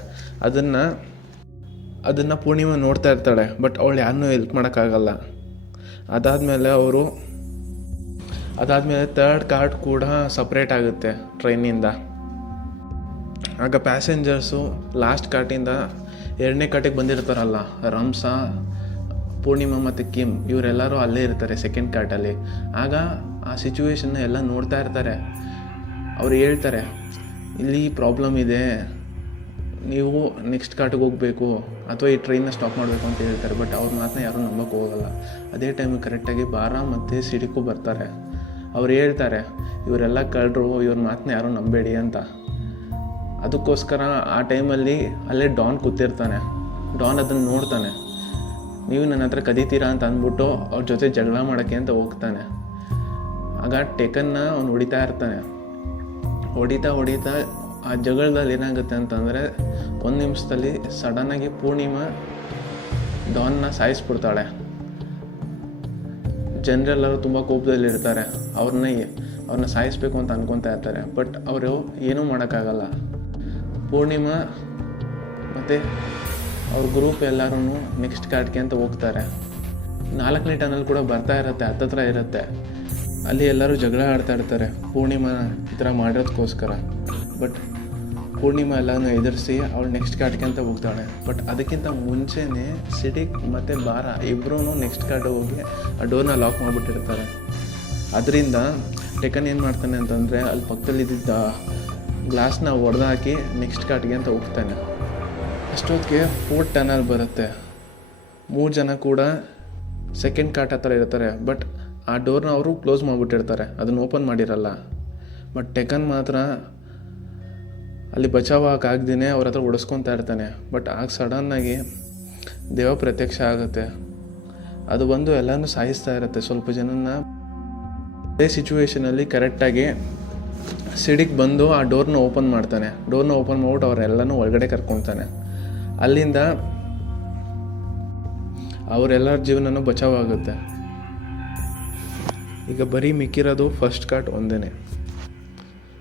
ಅದನ್ನು ಪೂರ್ಣಿಮಾ ನೋಡ್ತಾ ಇರ್ತಾಳೆ. ಬಟ್ ಅವಳು ಯಾರನ್ನೂ ಹೆಲ್ಪ್ ಮಾಡೋಕ್ಕಾಗಲ್ಲ. ಅದಾದಮೇಲೆ 3rd ಕಾರ್ಟ್ ಕೂಡ ಸಪ್ರೇಟ್ ಆಗುತ್ತೆ ಟ್ರೈನಿಂದ. ಆಗ ಪ್ಯಾಸೆಂಜರ್ಸು ಲಾಸ್ಟ್ ಕಾರ್ಟಿಂದ 2ನೇ ಕಾರ್ಟಿಗೆ ಬಂದಿರ್ತಾರಲ್ಲ, ರಂಸಾ, ಪೂರ್ಣಿಮಾ ಮತ್ತು ಕಿಮ್ ಇವರೆಲ್ಲರೂ ಅಲ್ಲೇ ಇರ್ತಾರೆ 2nd ಕಾರ್ಟಲ್ಲಿ. ಆಗ ಆ ಸಿಚುವೇಶನ್ನ ಎಲ್ಲ ನೋಡ್ತಾ ಇರ್ತಾರೆ. ಅವ್ರು ಹೇಳ್ತಾರೆ ಇಲ್ಲಿ ಪ್ರಾಬ್ಲಮ್ ಇದೆ, ನೀವು ನೆಕ್ಸ್ಟ್ ಕಾರ್ಟಿಗೆ ಹೋಗಬೇಕು ಅಥವಾ ಈ ಟ್ರೈನ್ನ ಸ್ಟಾಪ್ ಮಾಡಬೇಕು ಅಂತ ಹೇಳ್ತಾರೆ. ಬಟ್ ಅವ್ರ ಮಾತನ್ನ ಯಾರೂ ನಂಬಕ್ಕೆ ಹೋಗಲ್ಲ. ಅದೇ ಟೈಮಿಗೆ ಕರೆಕ್ಟಾಗಿ ಬಾರಾ ಮತ್ತು ಸಿಡಕು ಬರ್ತಾರೆ. ಅವ್ರು ಹೇಳ್ತಾರೆ ಇವರೆಲ್ಲ ಕಳ್ಳರು, ಇವ್ರ ಮಾತನ್ನ ಯಾರೂ ನಂಬೇಡಿ ಅಂತ. ಅದಕ್ಕೋಸ್ಕರ ಆ ಟೈಮಲ್ಲಿ ಅಲ್ಲೇ ಡಾನ್ ಕೂತಿರ್ತಾನೆ. ಡಾನ್ ಅದನ್ನು ನೋಡ್ತಾನೆ. ನೀವು ನನ್ನ ಹತ್ರ ಕದೀತೀರಾ ಅಂತ ಅಂದ್ಬಿಟ್ಟು ಅವ್ರ ಜೊತೆ ಜಗಳ ಮಾಡೋಕ್ಕೆ ಅಂತ ಹೋಗ್ತಾನೆ. ಆಗ ಟೆಕ್ಕನ್ನ ಅವ್ನು ಹೊಡಿತಾ ಇರ್ತಾನೆ. ಹೊಡಿತಾ ಆ ಜಗಳದಲ್ಲಿ ಏನಾಗುತ್ತೆ ಅಂತಂದರೆ 1 ನಿಮಿಷದಲ್ಲಿ ಸಡನ್ನಾಗಿ ಪೂರ್ಣಿಮಾ ಡಾನ್ನ ಸಾಯಿಸ್ಬಿಡ್ತಾಳೆ. ಜನರೆಲ್ಲರೂ ತುಂಬ ಕೋಪದಲ್ಲಿರ್ತಾರೆ. ಅವ್ರನ್ನ ಸಾಯಿಸಬೇಕು ಅಂತ ಅನ್ಕೊತಾ ಇರ್ತಾರೆ. ಬಟ್ ಅವರು ಏನೂ ಮಾಡೋಕ್ಕಾಗಲ್ಲ. ಪೂರ್ಣಿಮಾ ಮತ್ತು ಅವ್ರ ಗ್ರೂಪ್ ಎಲ್ಲರೂ ನೆಕ್ಸ್ಟ್ ಕಾರ್ಟ್ಗೆ ಅಂತ ಹೋಗ್ತಾರೆ. 4ನೇ ಟನಲ್ ಕೂಡ ಬರ್ತಾ ಇರುತ್ತೆ, ಹತ್ತತ್ರ ಇರುತ್ತೆ. ಅಲ್ಲಿ ಎಲ್ಲರೂ ಜಗಳ ಆಡ್ತಾ ಇರ್ತಾರೆ ಪೂರ್ಣಿಮಾ ಈ ಥರ ಮಾಡೋದಕ್ಕೋಸ್ಕರ. ಬಟ್ ಪೂರ್ಣಿಮಾ ಎಲ್ಲನೂ ಎದುರಿಸಿ ಅವಳು ನೆಕ್ಸ್ಟ್ ಕಾರ್ಟ್ಗೆ ಅಂತ ಹೋಗ್ತಾಳೆ. ಬಟ್ ಅದಕ್ಕಿಂತ ಮುಂಚೆನೇ ಸಿಡಿಕ್ ಮತ್ತು ಬಾರಾ ಇಬ್ಬರೂ ನೆಕ್ಸ್ಟ್ ಕಾರ್ಟ್ ಹೋಗಿ ಆ ಡೋರ್ನ ಲಾಕ್ ಮಾಡಿಬಿಟ್ಟಿರ್ತಾರೆ. ಅದರಿಂದ ಟೆಕನ್ ಏನು ಮಾಡ್ತಾನೆ ಅಂತಂದರೆ ಅಲ್ಲಿ ಪಕ್ಕದಲ್ಲಿದ್ದ ಗ್ಲಾಸ್ನ ಒಡೆದಾಕಿ ನೆಕ್ಸ್ಟ್ ಕಾಟ್ಗೆ ಅಂತ ಹೋಗ್ತಾನೆ. ಅಷ್ಟೊತ್ತಿಗೆ 4th ಟನಲ್ ಬರುತ್ತೆ. 3 ಜನ ಕೂಡ ಸೆಕೆಂಡ್ ಕಾಟ್ ಹತ್ರ ಇರ್ತಾರೆ. ಬಟ್ ಆ ಡೋರ್ನ ಅವರು ಕ್ಲೋಸ್ ಮಾಡಿಬಿಟ್ಟಿರ್ತಾರೆ, ಅದನ್ನು ಓಪನ್ ಮಾಡಿರಲ್ಲ. ಬಟ್ ಟೆಕನ್ ಮಾತ್ರ ಅಲ್ಲಿ ಬಚಾವಾಗದೇ ಅವ್ರ ಹತ್ರ ಹೊಡೆಸ್ಕೊತಾ ಇರ್ತಾನೆ. ಬಟ್ ಆಗ ಸಡನ್ನಾಗಿ ದೇವ ಪ್ರತ್ಯಕ್ಷ ಆಗುತ್ತೆ. ಅದು ಬಂದು ಎಲ್ಲನೂ ಸಾಯಿಸ್ತಾ ಇರುತ್ತೆ ಸ್ವಲ್ಪ ಜನನ. ಅದೇ ಸಿಚುವೇಷನಲ್ಲಿ ಕರೆಕ್ಟಾಗಿ ಸಿಡಿಗೆ ಬಂದು ಆ ಡೋರ್ನ ಓಪನ್ ಮಾಡ್ತಾನೆ. ಡೋರ್ನ ಓಪನ್ ಮಾಡ್ಬಿಟ್ಟು ಅವರೆಲ್ಲನೂ ಒಳಗಡೆ ಕರ್ಕೊತಾನೆ. ಅಲ್ಲಿಂದ ಅವರೆಲ್ಲರ ಜೀವನನೂ ಬಚಾವಾಗುತ್ತೆ. ಈಗ ಬರೀ ಮಿಕ್ಕಿರೋದು ಫಸ್ಟ್ ಕಾಟ್ ಒಂದೇ.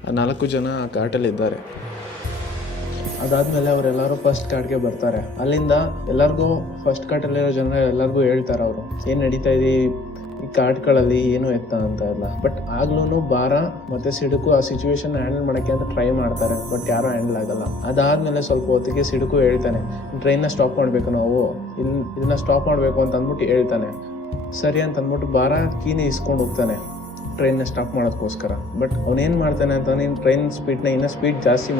ಆ 4 ಜನ ಆ ಕಾಟಲ್ಲಿದ್ದಾರೆ. ಅದಾದಮೇಲೆ ಅವರೆಲ್ಲರೂ ಫಸ್ಟ್ ಕಾಟ್ಗೆ ಬರ್ತಾರೆ. ಅಲ್ಲಿಂದ ಎಲ್ಲರಿಗೂ ಫಸ್ಟ್ ಕಾಟಲ್ಲಿರೋ ಜನ ಎಲ್ಲರಿಗೂ ಹೇಳ್ತಾರೆ ಅವರು ಏನು ನಡೀತಾ ಇದೆ ಈ ಕಾಟ್ಗಳಲ್ಲಿ, ಏನು ಎತ್ತ ಅಂತ ಎಲ್ಲ. ಬಟ್ ಆಗ್ಲೂ ಭಾರ ಮತ್ತು ಸಿಡುಕು ಆ ಸಿಚುವೇಶನ್ ಹ್ಯಾಂಡಲ್ ಮಾಡೋಕ್ಕೆ ಅಂತ ಟ್ರೈ ಮಾಡ್ತಾರೆ. ಬಟ್ ಯಾರೂ ಹ್ಯಾಂಡಲ್ ಆಗಲ್ಲ. ಅದಾದಮೇಲೆ ಸ್ವಲ್ಪ ಹೊತ್ತಿಗೆ ಸಿಡುಕು ಹೇಳ್ತಾನೆ, ಟ್ರೈನ್ನ ಸ್ಟಾಪ್ ಮಾಡಬೇಕು ನಾವು, ಇದನ್ನ ಸ್ಟಾಪ್ ಮಾಡಬೇಕು ಅಂತ ಅಂದ್ಬಿಟ್ಟು ಹೇಳ್ತಾನೆ. ಸರಿ ಅಂತ ಅಂದ್ಬಿಟ್ಟು ಭಾರ ಕೀನೇ ಇಸ್ಕೊಂಡು ಹೋಗ್ತಾನೆ ಟ್ರೈನ್ನ ಸ್ಟಾಪ್ ಮಾಡೋದಕ್ಕೋಸ್ಕರ. ಬಟ್ ಅವನೇನು ಮಾಡ್ತಾನೆ ಅಂತ ನೀನು ಟ್ರೈನ್ ಸ್ಪೀಡ್ನ ಇನ್ನೂ ಸ್ಪೀಡ್ ಜಾಸ್ತಿ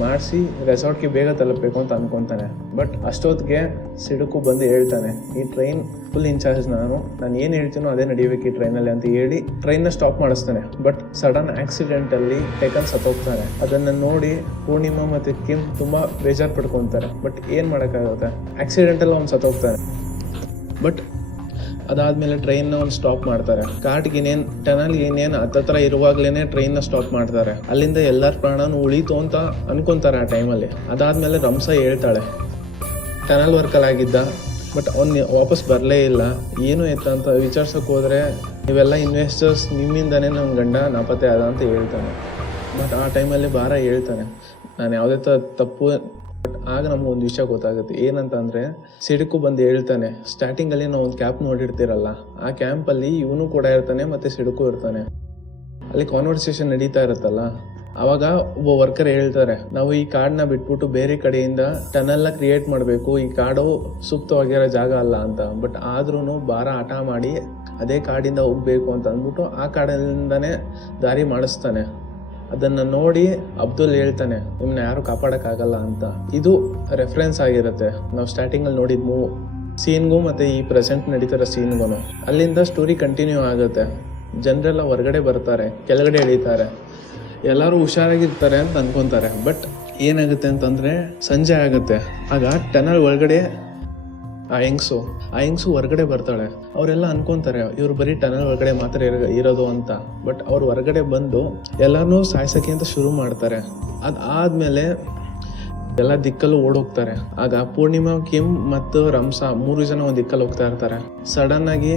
ಮಾಡಿಸಿ ರೆಸಾರ್ಟ್ಗೆ ಬೇಗ ತಲುಪಬೇಕು ಅಂತ ಅಂದ್ಕೊತಾನೆ. ಬಟ್ ಅಷ್ಟೊತ್ತಿಗೆ ಸಿಡುಕು ಬಂದು ಹೇಳ್ತಾನೆ, ಈ ಟ್ರೈನ್ ಫುಲ್ ಇನ್ಚಾರ್ಜ್ ನಾನು ಏನು ಹೇಳ್ತೀನೋ ಅದೇ ನಡಿಬೇಕು ಈ ಟ್ರೈನಲ್ಲಿ ಅಂತ ಹೇಳಿ ಟ್ರೈನ್ನ ಸ್ಟಾಪ್ ಮಾಡಿಸ್ತಾನೆ. ಬಟ್ ಸಡನ್ ಆಕ್ಸಿಡೆಂಟಲ್ಲಿ ಟೆಕನ್ ಸತ್ತೋಗ್ತಾನೆ. ಅದನ್ನು ನೋಡಿ ಪೂರ್ಣಿಮಾ ಮತ್ತು ಕಿಮ್ ತುಂಬ ಬೇಜಾರು ಪಡ್ಕೊತಾರೆ. ಬಟ್ ಏನು ಮಾಡೋಕ್ಕಾಗುತ್ತೆ, ಆಕ್ಸಿಡೆಂಟಲ್ಲಿ ಅವ್ನು ಸತ್ತೋಗ್ತಾನೆ. ಬಟ್ ಅದಾದಮೇಲೆ ಟ್ರೈನ್ನ ಒಂದು ಸ್ಟಾಪ್ ಮಾಡ್ತಾರೆ. ಕಾಟ್ಗೆ ಟನಲ್ಗೆ ಹತ್ತತ್ರ ಇರುವಾಗಲೇ ಟ್ರೈನ್ನ ಸ್ಟಾಪ್ ಮಾಡ್ತಾರೆ. ಅಲ್ಲಿಂದ ಎಲ್ಲರ ಪ್ರಾಣನೂ ಉಳೀತು ಅಂತ ಅನ್ಕೊತಾರೆ ಆ ಟೈಮಲ್ಲಿ. ಅದಾದಮೇಲೆ ರಂಸ ಹೇಳ್ತಾಳೆ ಟನಲ್ ವರ್ಕಲ್ಲಾಗಿದ್ದ, ಬಟ್ ಅವ್ನು ವಾಪಸ್ ಬರಲೇ ಇಲ್ಲ, ಏನು ಎತ್ತ ಅಂತ ವಿಚಾರಿಸೋಕೆ ಹೋದರೆ ನೀವೆಲ್ಲ ಇನ್ವೆಸ್ಟರ್ಸ್ ನಿಮ್ಮಿಂದನೇ ನಮ್ಮ ಗಂಡ ನಾಪತ್ತೆ ಆದ ಅಂತ ಹೇಳ್ತಾನೆ. ಬಟ್ ಆ ಟೈಮಲ್ಲಿ ಭಾರ ಹೇಳ್ತಾನೆ ನಾನು ಯಾವುದೇ ತಪ್ಪು. ಬಟ್ ಆಗ ನಮಗೊಂದು ವಿಷಯ ಗೊತ್ತಾಗುತ್ತೆ, ಏನಂತ ಅಂದರೆ ಸಿಡುಕು ಬಂದು ಹೇಳ್ತಾನೆ, ಸ್ಟಾರ್ಟಿಂಗಲ್ಲಿ ನಾವು ಒಂದು ಕ್ಯಾಂಪ್ ನೋಡಿರ್ತೀರಲ್ಲ, ಆ ಕ್ಯಾಂಪಲ್ಲಿ ಇವನು ಕೂಡ ಇರ್ತಾನೆ ಮತ್ತು ಸಿಡುಕು ಇರ್ತಾನೆ. ಅಲ್ಲಿ ಕಾನ್ವರ್ಸೇಷನ್ ನಡೀತಾ ಇರುತ್ತಲ್ಲ, ಆವಾಗ ಒಬ್ಬ ವರ್ಕರ್ ಹೇಳ್ತಾರೆ, ನಾವು ಈ ಕಾಡನ್ನ ಬಿಟ್ಬಿಟ್ಟು ಬೇರೆ ಕಡೆಯಿಂದ ಟನಲ್ನ ಕ್ರಿಯೇಟ್ ಮಾಡಬೇಕು, ಈ ಕಾಡು ಸೂಕ್ತವಾಗಿರೋ ಜಾಗ ಅಲ್ಲ ಅಂತ. ಬಟ್ ಆದ್ರೂ ಭಾರ ಹಠ ಮಾಡಿ ಅದೇ ಕಾಡಿಂದ ಹೋಗ್ಬೇಕು ಅಂತ ಅಂದ್ಬಿಟ್ಟು ಆ ಕಾಡಿಂದನೇ ದಾರಿ ಮಾಡಿಸ್ತಾನೆ. ಅದನ್ನು ನೋಡಿ ಅಬ್ದುಲ್ ಹೇಳ್ತಾನೆ, ನಿಮ್ಮನ್ನ ಯಾರು ಕಾಪಾಡೋಕ್ಕಾಗಲ್ಲ ಅಂತ. ಇದು ರೆಫರೆನ್ಸ್ ಆಗಿರುತ್ತೆ ನಾವು ಸ್ಟಾರ್ಟಿಂಗಲ್ಲಿ ನೋಡಿದ ಸೀನ್ಗೂ ಮತ್ತು ಈ ಪ್ರೆಸೆಂಟ್ ನಡೀತಿರೋ ಸೀನ್ಗೂ. ಅಲ್ಲಿಂದ ಸ್ಟೋರಿ ಕಂಟಿನ್ಯೂ ಆಗುತ್ತೆ. ಜನರೆಲ್ಲ ಹೊರಗಡೆ ಬರ್ತಾರೆ, ಕೆಳಗಡೆ ಇಳಿತಾರೆ, ಎಲ್ಲರೂ ಹುಷಾರಾಗಿರ್ತಾರೆ ಅಂತ ಅನ್ಕೊತಾರೆ. ಬಟ್ ಏನಾಗುತ್ತೆ ಅಂತಂದರೆ ಸಂಜೆ ಆಗುತ್ತೆ. ಆಗ ಟನಲ್ ಒಳಗಡೆ ಆ ಹೆಂಗ್ಸು ಹೊರಗಡೆ ಬರ್ತಾಳೆ. ಅವರೆಲ್ಲ ಅನ್ಕೊಂತಾರೆ ಇವ್ರು ಬರೀ ಟನಲ್ ಒಳಗಡೆ ಮಾತ್ರ ಇರೋದು ಅಂತ. ಬಟ್ ಅವ್ರು ಹೊರಗಡೆ ಬಂದು ಎಲ್ಲಾರನ್ನೂ ಸಾಯ್ಸೋಕ್ಕೆ ಅಂತ ಶುರು ಮಾಡ್ತಾರೆ. ಅದಾದಮೇಲೆ ಎಲ್ಲ ದಿಕ್ಕಲ್ಲೂ ಓಡೋಗ್ತಾರೆ. ಆಗ ಪೂರ್ಣಿಮಾ, ಕಿಮ್ ಮತ್ತು ರಂಸ 3 ಜನ ಒಂದು ದಿಕ್ಕಲ್ಲಿ ಹೋಗ್ತಾ ಇರ್ತಾರೆ. ಸಡನ್ ಆಗಿ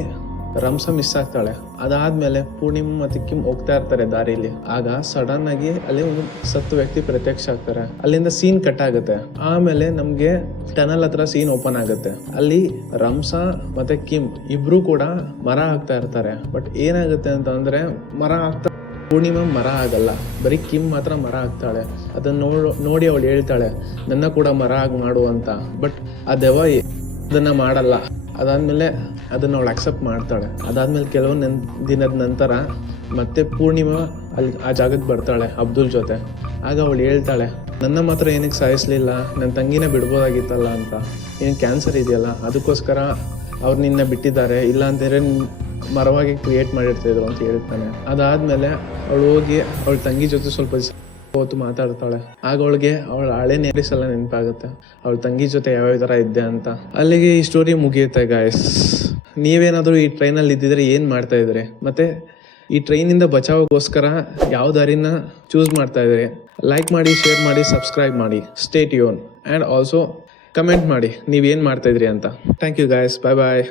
ರಂಸ ಮಿಸ್ ಆಗ್ತಾಳೆ. ಅದಾದ್ಮೇಲೆ ಪೂರ್ಣಿಮಾ ಮತ್ತು ಕಿಮ್ ಹೋಗ್ತಾ ಇರ್ತಾರೆ ದಾರಿಲಿ. ಆಗ ಸಡನ್ ಆಗಿ ಅಲ್ಲಿ ಒಂದು ಸತ್ತು ವ್ಯಕ್ತಿ ಪ್ರತ್ಯಕ್ಷ ಆಗ್ತಾರೆ. ಅಲ್ಲಿಂದ ಸೀನ್ ಕಟ್ ಆಗುತ್ತೆ. ಆಮೇಲೆ ನಮ್ಗೆ ಟನಲ್ ಹತ್ರ ಸೀನ್ ಓಪನ್ ಆಗುತ್ತೆ. ಅಲ್ಲಿ ರಂಸ ಮತ್ತೆ ಕಿಮ್ ಇಬ್ರು ಕೂಡ ಮರ ಹಾಕ್ತಾ ಇರ್ತಾರೆ. ಬಟ್ ಏನಾಗುತ್ತೆ ಅಂತ ಅಂದ್ರೆ ಮರ ಹಾಕ್ತಾ ಪೂರ್ಣಿಮಾ ಮರ ಆಗಲ್ಲ, ಬರೀ ಕಿಮ್ ಮಾತ್ರ ಮರ ಆಗ್ತಾಳೆ. ಅದನ್ನ ನೋಡಿ ಅವಳು ಹೇಳ್ತಾಳೆ ನನ್ನ ಕೂಡ ಮರ ಆಗಿ ಮಾಡು ಅಂತ. ಬಟ್ ಆ ದೆವ್ವ ಅದನ್ನ ಮಾಡಲ್ಲ. ಅದಾದ್ಮೇಲೆ ಅದನ್ನ ಅವಳು ಅಕ್ಸೆಪ್ಟ್ ಮಾಡ್ತಾಳೆ. ಅದಾದ್ಮೇಲೆ ಕೆಲವೊಂದು ದಿನದ ನಂತರ ಮತ್ತೆ ಪೂರ್ಣಿಮಾ ಅಲ್ಲಿ ಆ ಜಾಗಕ್ಕೆ ಬರ್ತಾಳೆ ಅಬ್ದುಲ್ ಜೊತೆ. ಆಗ ಅವಳು ಹೇಳ್ತಾಳೆ ನನ್ನ ಮಾತ್ರ ಏನಕ್ಕೆ ಸಾಯಿಸ್ಲಿಲ್ಲ, ನನ್ನ ತಂಗಿನೇ ಬಿಡ್ಬೋದಾಗಿತ್ತಲ್ಲ ಅಂತ. ಏನು ಕ್ಯಾನ್ಸರ್ ಇದೆಯಲ್ಲ ಅದಕ್ಕೋಸ್ಕರ ಅವ್ರು ನಿನ್ನ ಬಿಟ್ಟಿದ್ದಾರೆ, ಇಲ್ಲ ಅಂತಂದರೆ ಮರವಾಗಿ ಕ್ರಿಯೇಟ್ ಮಾಡಿರ್ತಿದ್ರು ಅಂತ ಹೇಳ್ತಾನೆ. ಅದಾದ್ಮೇಲೆ ಅವಳು ಹೋಗಿ ಅವಳ ತಂಗಿ ಜೊತೆ ಸ್ವಲ್ಪ ಹೊತ್ತು ಮಾತಾಡ್ತಾಳೆ. ಆಗ ಅವಳಿಗೆ ಅವಳ ಹಳೆ ಮೆಮರೀಸ್ ಎಲ್ಲ ನೆನಪಾಗುತ್ತೆ, ಅವಳ ತಂಗಿ ಜೊತೆ ಯಾವ್ಯಾವ ಥರ ಇದ್ದೆ ಅಂತ. ಅಲ್ಲಿಗೆ ಈ ಸ್ಟೋರಿ ಮುಗಿಯುತ್ತೆ ಗಾಯ್ಸ್. ನೀವೇನಾದರೂ ಈ ಟ್ರೈನಲ್ಲಿ ಇದ್ದಿದ್ರೆ ಏನು ಮಾಡ್ತಾ ಇದ್ರಿ, ಮತ್ತೆ ಈ ಟ್ರೈನಿಂದ ಬಚಾವಗೋಸ್ಕರ ಯಾವ ದಾರಿನ ಚೂಸ್ ಮಾಡ್ತಾ ಇದ್ರಿ? ಲೈಕ್ ಮಾಡಿ, ಶೇರ್ ಮಾಡಿ, ಸಬ್ಸ್ಕ್ರೈಬ್ ಮಾಡಿ. Stay tune and also comment ಮಾಡಿ ನೀವೇನು ಮಾಡ್ತಾಯಿದ್ರಿ ಅಂತ. Thank you guys, bye bye.